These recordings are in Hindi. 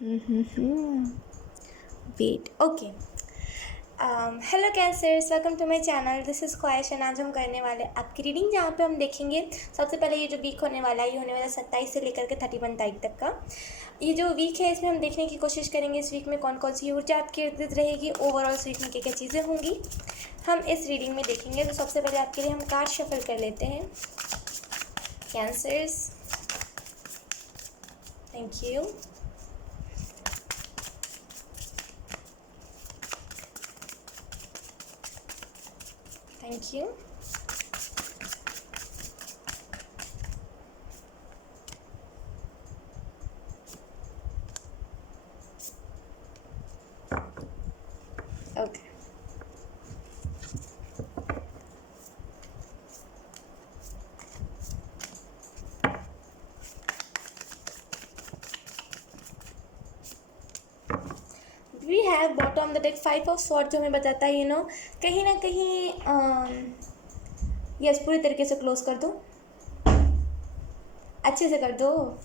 Wait okay. Hello cancers, welcome to my channel. This is Khwahish and आज हम करने वाले आपकी रीडिंग, जहाँ पे हम देखेंगे सबसे पहले ये जो वीक होने वाला है, ये होने वाला 27 से लेकर के 31 तारीख तक का ये जो वीक है, इसमें हम देखने की कोशिश करेंगे इस वीक में कौन कौन सी ऊर्जा आपके इर्द गिर्द रहेगी, ओवरऑल इस वीक में क्या क्या चीज़ें होंगी, हम इस रीडिंग में देखेंगे। तो सबसे पहले आपके लिए हम कार्ड शफल कर लेते हैं cancers. Thank you. Thank you. Okay, we have bottom the deck 5 of sword, जो हमें बताता है कहीं ना कहीं यस पूरी तरीके से क्लोज कर दो, अच्छे से कर दो,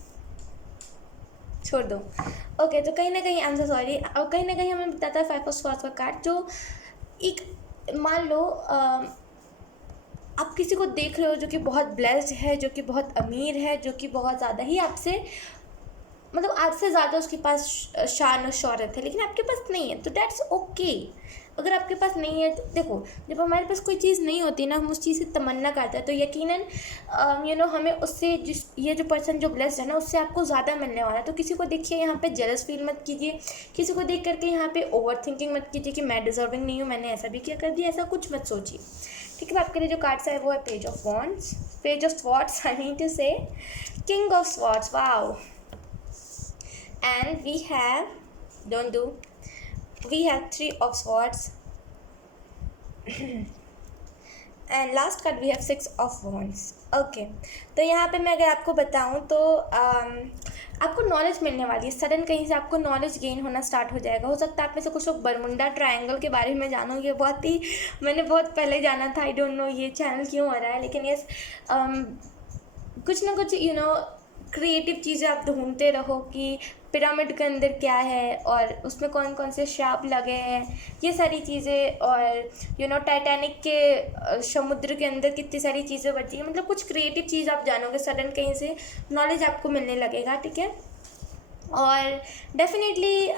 छोड़ दो। ओके, तो कहीं ना कहीं आई एम सो सॉरी, और कहीं ना कहीं हमें बताता है 5 ऑफ स्वॉर्ड्स का कार्ड, जो एक मान लो आप किसी को देख रहे हो जो कि बहुत ब्लेस्ड है, जो कि बहुत अमीर है, जो कि बहुत ज़्यादा ही आपसे मतलब आपसे ज़्यादा उसके पास शान और शौहरत है, लेकिन आपके पास नहीं है, तो दैट्स ओके। अगर आपके पास नहीं है तो देखो, जब हमारे पास कोई चीज़ नहीं होती ना, हम उस चीज़ से तमन्ना करते हैं, तो यकीनन हमें उससे जिस ये जो पर्सन जो ब्लेस्ड है ना, उससे आपको ज़्यादा मिलने वाला है। तो किसी को देखिए यहाँ पे जेलस फील मत कीजिए, किसी को देख करके यहाँ पे ओवर थिंकिंग मत कीजिए कि मैं डिजर्विंग नहीं हूँ, मैंने ऐसा भी क्या कर दिया, ऐसा कुछ मत सोचिए। ठीक है, आपके लिए जो कार्ड्स है वो है page of wands, page of swords, I mean to say king of swords, wow. And we have three of swords and last card we have 6 of wands. Okay, तो यहाँ पे मैं अगर आपको बताऊँ तो आपको नॉलेज मिलने वाली है, सडन कहीं से आपको नॉलेज गेन होना स्टार्ट हो जाएगा। हो सकता है आप में से कुछ लोग बरमुंडा ट्रायंगल के बारे में जानो, ये मैंने बहुत पहले जाना था, आई डोंट नो ये चैनल क्यों हो रहा है, लेकिन यस कुछ ना कुछ क्रिएटिव चीज़ें आप ढूंढते रहो कि पिरामिड के अंदर क्या है और उसमें कौन कौन से शाप लगे हैं, ये सारी चीज़ें, और टाइटैनिक के समुद्र के अंदर कितनी सारी चीज़ें बची हैं, मतलब कुछ क्रिएटिव चीज़ आप जानोगे, सडन कहीं से नॉलेज आपको मिलने लगेगा। ठीक है, और डेफिनेटली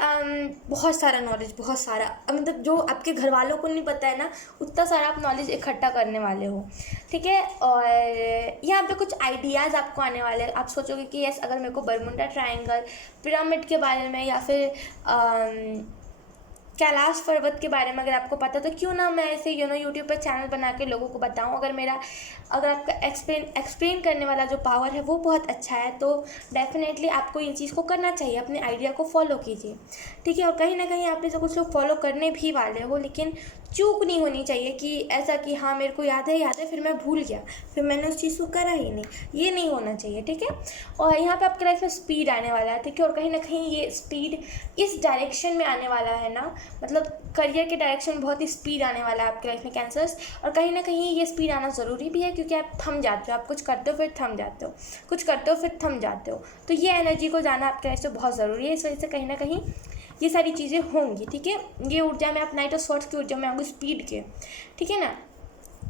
बहुत सारा नॉलेज, बहुत सारा, मतलब जो आपके घर वालों को नहीं पता है ना, उतना सारा आप नॉलेज इकट्ठा करने वाले हो। ठीक है, और यहाँ पे कुछ आइडियाज़ आपको आने वाले हैं, आप सोचोगे कि यस, अगर मेरे को बरमुंडा ट्रायंगल, पिरामिड के बारे में या फिर कैलाश पर्वत के बारे में अगर आपको पता, तो क्यों ना मैं ऐसे यूट्यूब पर चैनल बना के लोगों को बताऊं। अगर आपका एक्सप्लेन करने वाला जो पावर है वो बहुत अच्छा है, तो डेफिनेटली आपको ये चीज़ को करना चाहिए, अपने आइडिया को फॉलो कीजिए। ठीक है, और कहीं ना कहीं आप में से कुछ लोग फॉलो करने भी वाले हो, लेकिन चूक नहीं होनी चाहिए कि ऐसा कि हाँ मेरे को याद है फिर मैं भूल गया, फिर मैंने उस चीज़ को करा ही नहीं, ये नहीं होना चाहिए। ठीक है, और यहाँ पे आपके लाइफ में स्पीड आने वाला है। ठीक है, और कहीं ना कहीं ये स्पीड इस डायरेक्शन में आने वाला है ना, मतलब करियर के डायरेक्शन में बहुत ही स्पीड आने वाला है आपके लाइफ में कैंसर्स, और कहीं ना कहीं ये स्पीड आना ज़रूरी भी है, क्योंकि आप थम जाते हो, आप कुछ करते हो फिर थम जाते हो, कुछ करते हो फिर थम जाते हो, तो ये एनर्जी को जाना आपके लाइफ से बहुत ज़रूरी है। इस वजह से कहीं ना कहीं ये सारी चीज़ें होंगी। ठीक है, ये ऊर्जा में आप नाइट ऑफ स्वॉर्ड्स की ऊर्जा में आऊँगी स्पीड के। ठीक है ना,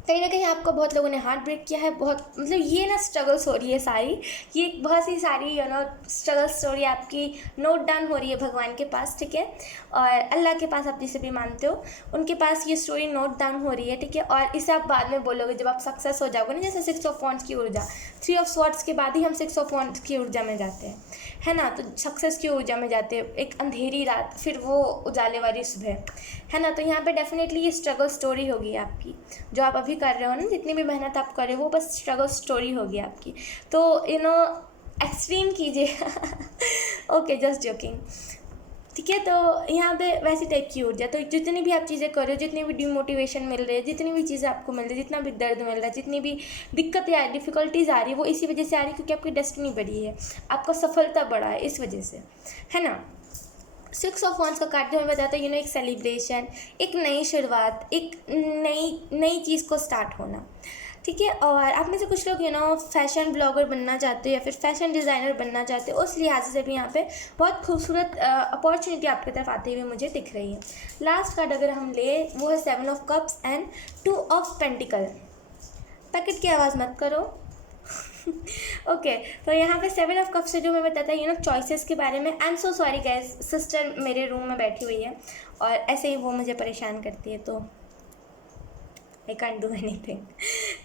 कहीं ना कहीं आपको बहुत लोगों ने हार्ट ब्रेक किया है, बहुत मतलब ये ना स्ट्रगल्स हो रही है सारी, ये बहुत सी सारी स्ट्रगल स्टोरी आपकी नोट डाउन हो रही है भगवान के पास। ठीक है, और अल्लाह के पास, आप जिसे भी मानते हो उनके पास ये स्टोरी नोट डाउन हो रही है। ठीक है, और इसे आप बाद में बोलोगे जब आप सक्सेस हो जाओगे ना, जैसे 6 ऑफ वॉन्ड्स की ऊर्जा, 3 ऑफ स्वॉर्ड्स के बाद ही हम 6 ऑफ वॉन्ड्स की ऊर्जा में जाते हैं, है ना, तो सक्सेस की ऊर्जा में जाते हैं, एक अंधेरी रात फिर वो उजाले वाली सुबह, है ना। तो यहाँ पे डेफिनेटली ये स्ट्रगल स्टोरी होगी आपकी, जो आप अभी कर रहे हो ना, जितनी भी मेहनत आप कर रहे हो वो बस स्ट्रगल स्टोरी होगी आपकी, तो एक्सट्रीम कीजिए। Okay, just joking. ठीक है, तो यहाँ पे वैसी टाइप की ऊर्जा, तो जितनी भी आप चीज़ें कर रहे हो, जितनी भी डिमोटिवेशन मिल रही है, जितनी भी चीज़ें आपको मिल रही है, जितना भी दर्द मिल रहा है, जितनी भी दिक्कतें आ रही, डिफ़िकल्टीज आ रही है, वो इसी वजह से आ रही है क्योंकि आपकी डेस्टिनी बढ़ी है, आपका सफलता बढ़ा है, इस वजह से, है ना। 6 ऑफ वॉन्ड्स का कार्ड जो हमें बताता है एक सेलिब्रेशन, एक नई शुरुआत, एक नई चीज़ को स्टार्ट होना। ठीक है। और आप में से कुछ लोग फैशन ब्लॉगर बनना चाहते हो या फिर फैशन डिज़ाइनर बनना चाहते हो, उस लिहाज से भी यहाँ पे बहुत खूबसूरत अपॉर्चुनिटी आपकी तरफ आती हुई मुझे दिख रही है। लास्ट कार्ड अगर हम ले वो है 7 of cups and 2 of pentacle. Packet की आवाज़ मत करो। ओके तो यहाँ पे 7 ऑफ कप्स से जो मैं बताता है चॉइसेस के बारे में। I am so sorry guys, sister मेरे रूम में बैठी हुई है और ऐसे ही वो मुझे परेशान करती है, तो आई कैंट डू एनीथिंग।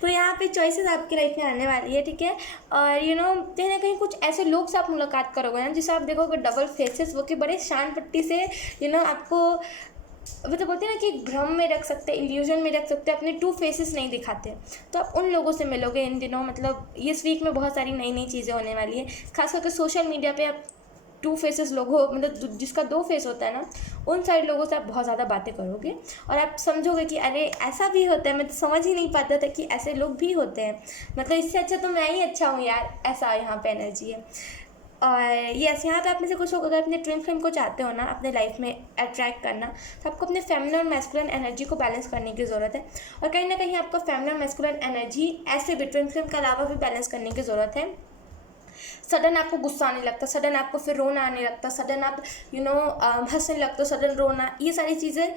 तो यहाँ पे चॉइसेस आपकी लाइफ में आने वाली है, ठीक है। और कहीं ना कहीं कुछ ऐसे लोग से आप मुलाकात करोगे ना जिसे आप देखोगे डबल फेसेस, वो कि बड़े शान पट्टी से आपको वो तो बोलते हैं ना कि भ्रम में रख सकते हैं, इल्यूजन में रख सकते हैं, अपने 2 फेसेस नहीं दिखाते। तो आप उन लोगों से मिलोगे इन दिनों, मतलब इस वीक में बहुत सारी नई नई चीज़ें होने वाली है। खास करके सोशल मीडिया पे आप 2 फेसेस लोग हो, मतलब जिसका 2 फेस होता है ना, उन सारे लोगों से आप बहुत ज़्यादा बातें करोगे और आप समझोगे कि अरे ऐसा भी होता है, मैं तो समझ ही नहीं पाता था कि ऐसे लोग भी होते हैं, मतलब इससे अच्छा तो मैं ही अच्छा हूँ यार, ऐसा यहाँ पे एनर्जी है। और यस, यहाँ पे आप में से कुछ लोग अगर अपने ट्विन फ्लेम को चाहते हो ना अपने लाइफ में अट्रैक्ट करना, तो आपको अपने फेमिनिन और मैस्कुलिन एनर्जी को बैलेंस करने की ज़रूरत है। और कहीं ना कहीं आपको फेमिनिन और मैस्कुलिन एनर्जी ऐसे भी ट्विन फ्लेम के अलावा भी बैलेंस करने की ज़रूरत है। सडन आपको गुस्सा आने लगता, सडन आपको फिर रोना आने लगता, सडन आप हंसने लगते हो, सडन रोना, ये सारी चीज़ें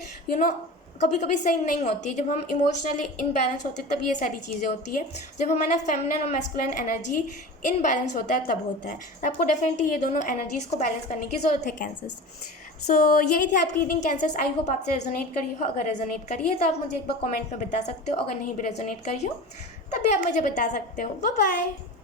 कभी कभी सही नहीं होती है। जब हम इमोशनली इनबैलेंस होते हैं तब ये सारी चीज़ें होती है। जब हमारा फेमिनिन और मैस्कुलिन एनर्जी इनबैलेंस होता है तब होता है। तो आपको डेफिनेटली ये दोनों एनर्जीज़ को बैलेंस करने की ज़रूरत है कैंसर्स। सो यही थी आपकी रीडिंग कैंसर्स। आई होप आपसे रेजोनेट करी हो। अगर रेजोनेट करी है तो आप मुझे एक बार कमेंट में बता सकते हो, अगर नहीं भी रेजोनेट करी हो तब भी आप मुझे बता सकते हो। Bye bye.